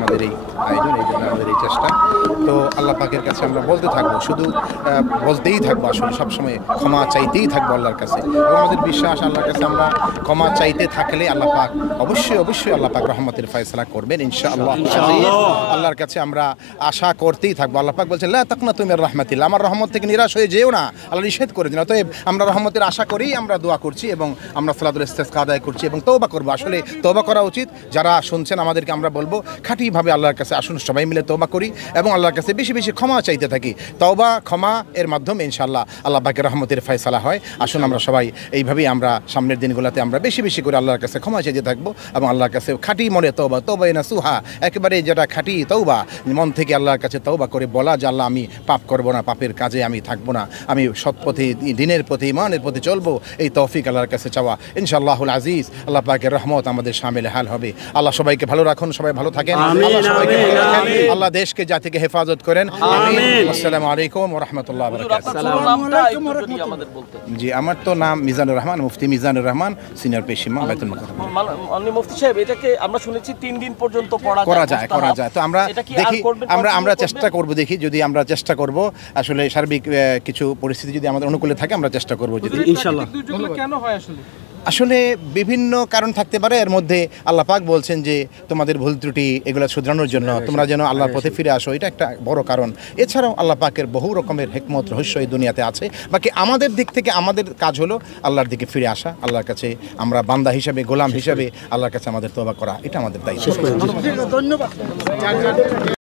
আমাদের এই আয়োজন, এই জন্য আমাদের এই চেষ্টা। তো আল্লাহ পাকের কাছে আমরা বলতে থাকবো, শুধু বলতেই থাকবো, আসলে সবসময় ক্ষমা চাইতেই থাকবো আল্লাহর কাছে। এবং আমাদের বিশ্বাস আল্লাহর কাছে আমরা ক্ষমা চাইতে থাকলে আল্লাহ পাক অবশ্যই আল্লাহ পাক রহমতের ফয়সালা করবেন ইনশাআল্লাহ। আল্লাহর কাছে আমরা আশা করতেই থাকবো। আল্লাহ পাক বলছেন লা তাকনাতু মির রাহমাতিল্লাহ, আমার রহমত থেকে নিরাশ হয়ে যেও না, আল্লাহ নিষেধ করে দিন। অতএব আমরা রহমতের আশা করেই আমরা দোয়া করছি এবং আমরা সালাতুল ইস্তিসকা আদায় করছি এবং তওবা করবো। আসলে তওবা করা উচিত। যারা শুনছেন আমাদেরকে আমরা বলবো খাঁটিভাবে আল্লাহর কাছে আসুন, সবাই মিলে তওবা করি এবং আল্লাহর কাছে বেশি বেশি ক্ষমা চাইতে থাকি। তওবা ক্ষমা এর মাধ্যমে ইনশাআল্লাহ আল্লাহ পাকের রহমতের ফয়সালা হয়। আসুন আমরা সবাই এইভাবেই আমরা সামনের দিনগুলোতে আমরা বেশি বেশি করে আল্লাহর কাছে ক্ষমা চাইতে থাকবো এবং আল্লাহর কাছে খাঁটি মনে তওবা নাসুহা, একেবারে যেটা খাঁটি তওবা, মন থেকে আল্লাহর কাছে তওবা করে বলা যে আল্লাহ আমি পাপ করব না, পাপের কাজে আমি থাকবো না, আমি সৎ পথে দিনের পথে ইমানের পথে চলবো, এই তৌফিক আল্লাহর কাছে চাওয়া। ইনশাআল্লাহুল আজিজ আল্লাহ পাকের রহমত আমাদের শামিল হাল হবে। আল্লাহ সবাইকে ভালো রাখুন, সবাই ভালো থাকেন, আল্লাহ সবাইকে ভালো রাখেন, আল্লাহ দেশকে জাতিকে হেফাজত করেন। আমিন। আসসালামু আলাইকুম ওয়া রাহমাতুল্লাহি ওয়া বারাকাতুহু। জি, আমার তো নাম মিজানুর রহমান, মুফতি মিজানুর রহমান, সিনিয়র পেশিমা বাইতুল মুকাররম। মাননীয় মুফতি সাহেব, এটাকে আমরা শুনেছি 3 দিন পর্যন্ত করা যায়। তো আমরা দেখি, আমরা চেষ্টা করব, দেখি যদি আমরা চেষ্টা করব আসলে সার্বিক কিছু পরিস্থিতি যদি আমাদের অনুকূলে থাকে আমরা চেষ্টা করব। যদি ইনশাআল্লাহ। কেন হয় আসলে বিভিন্ন কারণ থাকতে পারে, এর মধ্যে আল্লাহ পাক বলছেন যে তোমাদের ভুল ত্রুটি এগুলো শুধরানোর জন্য তোমরা যেন আল্লাহর পথে ফিরে আসো, এটা একটা বড় কারণ। এছাড়াও আল্লাহ পাকের বহু রকমের হিকমত রহস্য এই দুনিয়াতে আছে। বাকি আমাদের দিক থেকে আমাদের কাজ হলো আল্লাহর দিকে ফিরে আসা, আল্লাহর কাছে আমরা বান্দা হিসাবে, গোলাম হিসাবে আল্লাহর কাছে আমাদের তওবা করা, এটা আমাদের দায়িত্ব। ধন্যবাদ।